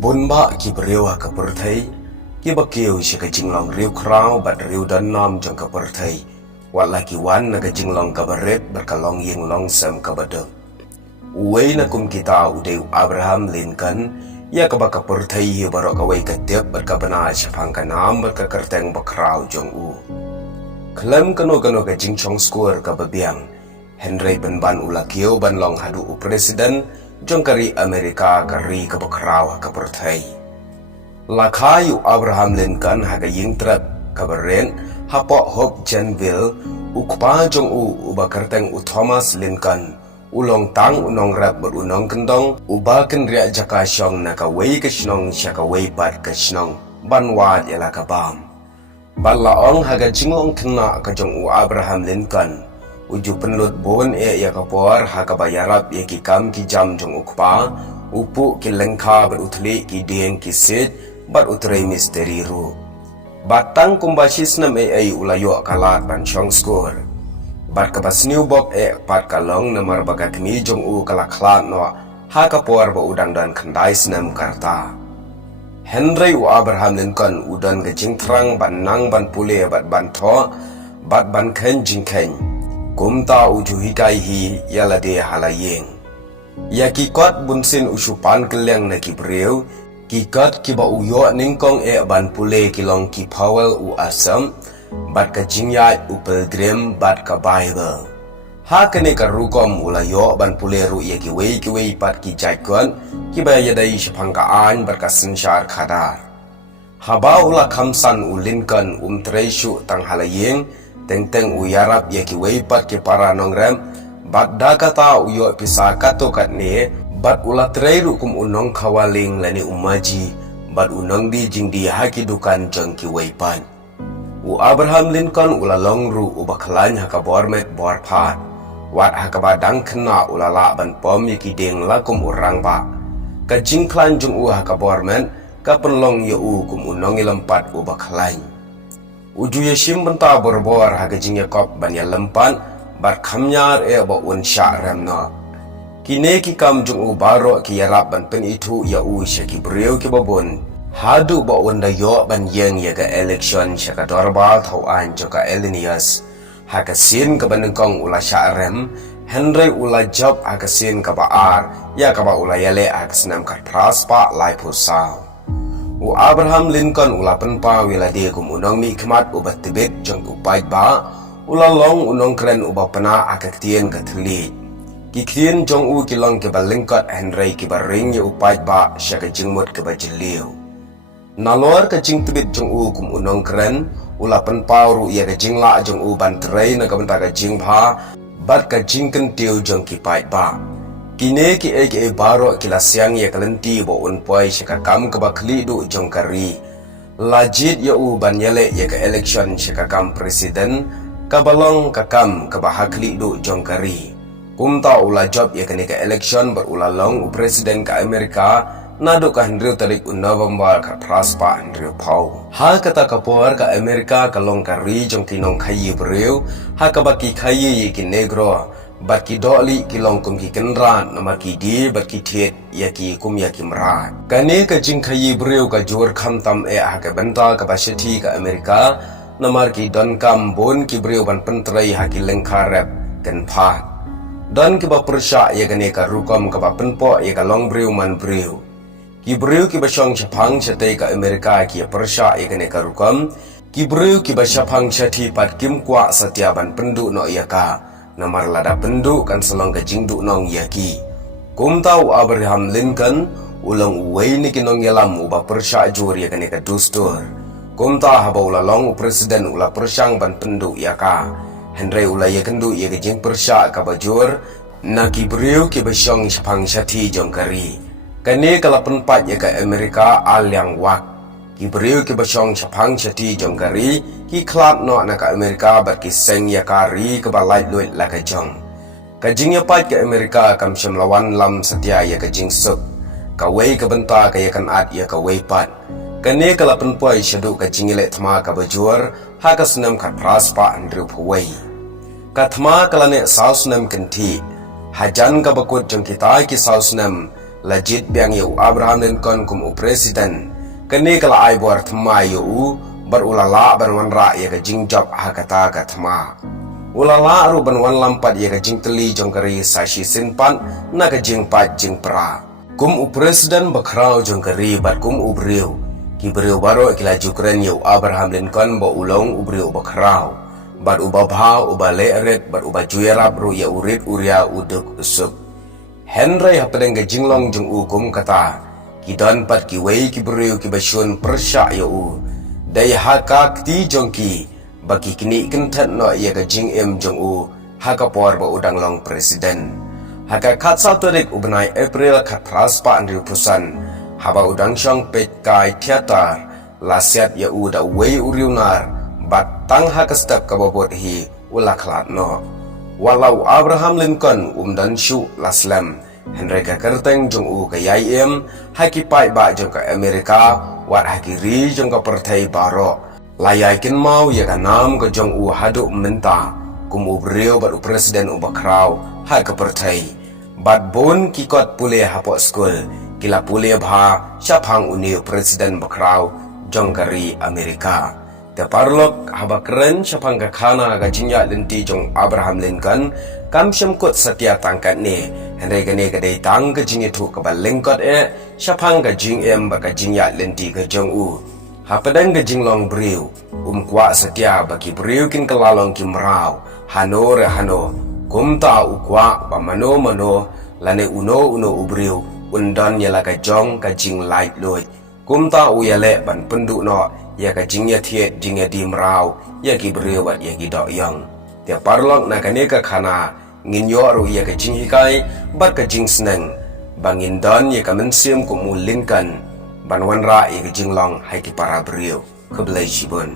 Bun ba ki beriwa ka perthai ki ba kiu shi ka jinglong riu krau bat riu dan nam jong ka perthai wat laki wan na ka jinglong ka baret berkalong ying long sam ka badeng uwei na kum kita udeu Abraham Lincoln ya ka ba ka perthai hi barok ka wei ka tiap bat ka bana shapang ka nam bat ka kerteng ba krau jong u klem kano ka jingchong square ka babiang Henry ban ula kiu ban long hadu u presiden jong kari Amerika kari ka bakraw ka perthai. Lakayu Abraham Lincoln haga ying trap ka baren hapo Hope Janville ukpa jong u kerteng u Thomas Lincoln ulong tang unong rap berunong kendong uba ken ria jaka syong na ka wei ka shnong sya ka wei pat ka shnong ban wat yala ka bam. Ban laong haga jinglong kena ka jong u Abraham Lincoln uju penlut bon ya kapor haka bayarap ya ki kam ki jam jong ukpa upu ki lengka berutli ki dieng ki sit bat utrei misteri ru batang kumbasis nam ai ulayo kalat ban chong skor bat kabas new bok pat kalong namar bagat mi jong u kalaklat no haka por ba udang dan kandai snam karta Henry u Abraham Lincoln udan ke jingtrang ban nang ban pule bat ban tho bat ban ken jingken kumta uju hikai hi yala de halayeng ya kikot bunsin usupan kelyang na kibreu kikot kiba uyo ningkong ban pule kilong ki Powell u asam bat ka jingyat u pilgrim bat ka Bible ha kene ka rukom ulayo ban pule ru ya ki wei pat ki jaikon kiba yadai shapang ka an bat ka sinshar khadar haba ula khamsan u Lincoln treishu tang halayeng teng uyarap ya ki weipat ki para nongrem bat dakata uyo pisa kato kat ne bat ula treiru kum unong kawaling lani umaji bat unong di jingdi haki dukan jong ki weipan u Abraham Lincoln ula longru u baklan haka bormet borpat wat haka badang kena ula la ban pom ki deng lakum urang ba ka jingklan jong u haka bormet ka penlong ya u kum unong ilempat u baklan uju yashim benta borbor haga jingya kop ban ya lempan bar khamnyar ba un sha ramna kine ki kam jung u baro ki yarap ban pen itu ya u shaki breu ki babon hadu ba un da yo ban yeng ya ga election shaka dorba thau an joka Elenius haga sin ka ban kong ula sha ram Henry ula job haga sin ka ba ar ya ka ba ula yale aksnam ka praspa lai pusau u Abraham Lincoln ula penpa wila dia kum unong mi khmat ubat tibet jong upai ba ula long unong kren uba pana akaktien katli ki kien jong u kilong ke balingkot Henry ki baring ya upai ba syaka jingmut ke bajeliu nalor ke jing tibet jong u kum unong kren ula penpa ru ya ke jingla jong u ban trei na ka benta ka jingpha bat ka jingken tiu jong ki pai ba kine ki eke baro kila siang ya kalenti bo unpoi shaka kam ka bakli du jongkari lajit ya u banyele ya ka election shaka kam presiden ka balong ka kam ka bahakli du jongkari kumta ula job ya kane ka election berulalong u presiden ka Amerika nado ka Henry tarik u November ka praspa Henry Pau ha kata kapor ka Amerika ka longkari jong kinong khayi breu ha ka baki khayi ki negro bat ki doli ki long kum ki kenran namar ki di bat ki thet ya ki kum ya ki mra kane ka jing khayi breu ka jor kham tam ha ka benta ka bashati ka Amerika namar ki don kam bon ki breu ban pentrai ha ki lengkha rap ken pha don ki ba persha ya kane ka rukom ka ba penpo ya ka long breu man breu ki breu ki ba shong chapang chate ka Amerika ki persha ya kane ka rukom ki breu ki ba shapang chati pat kim kwa satya ban pendu no ya ka namar lada pendu kan selong ka jingdu nong yaki kum tau Abraham Lincoln ulang uwei ni kinong yalam uba persya jur ya kane ka dustur kum ta haba ula long presiden ula persyang ban pendu yaka Henry ula ya kendu ya ka jing persya ka bajur na ki breu ki basyong shapang shati jongkari kane kala penpat ya ka Amerika al yang wak ki breu ki basyong chapang chati jongkari ki klat no na ka Amerika bat ki seng ya kari ke balai luit la ka jong ka jing ya pat ka Amerika kam syam lawan lam satya ya ka jing suk ka wei ka benta ka ya kan at ya ka wei pat kane kala penpoi shadu ka jing le thma ka bajur ha ka snam ka praspa andru phwei ka thma kala ne sausnam kanthi hajan ka bakut jong kita ki sausnam lajit biang yu Abraham Lincoln kum u presiden kini kala ai buar thma yu berulala banwan ra ya ka jingjap hakata ka thma ulala ru banwan lampat ya ka jingteli jongkari sashi sinpan na ka jingpat jingpra kum u presiden bakrau jongkari bat kum u briu ki briu baro kila jukren yu Abraham Lincoln bo ulong u briu bakrau bat uba bhau uba leeret bat uba juerap ru ya urit uria uduk usuk Henry hapadeng ke jinglong jung u kum kata ki don pat ki wei ki briu ki basyun persya ya u dai haka ti jongki baki kini kentat no ya ke jing em jung u haka por ba udang long presiden haka kat satorik ubnai April kat praspa andri pusan haba udang syong pet kai theater lasiat ya u da wei uriunar bat tang haka step kabobot hi ulaklat no walau Abraham Lincoln dan shu laslam Henry ka kerteng jong u ka yai em haki pai ba jong ka Amerika wat haki ri jong ka pertai baro layai kin mau ya ka nam ka jong u hadu menta kum u brio bat u presiden u bakrau ha ka pertai bat bon kikot pule hapok skul kila pule bha syapang uni presiden bakrau jong kari Amerika Te parlok haba keren syapang ka khana ka jingya lenti jong Abraham Lincoln kam syamkut setia tangkat ni Henry kene ka dei tang ka jing itu ka balengkot syapang ka jing em ba ka jingya lenti ka jong u hapadang ka jinglong briu kwa setia bagi briu kin kelalong ki merau hano re hano kumta ukwa ba mano mano lane uno ubriu undan yala ka jong ka jing light loy kumta uyale ban penduk no ya ka jingya thiet jingya di merau ya ki briu bat ya ki dok yang te parlok na kane ka khana ngin yo ru ya ka jing hikai bat ka jing sneng bangin don ya ka mensim ku mu Lincoln ban wan ra ya ka jinglong hai ki para briu ke belai jibun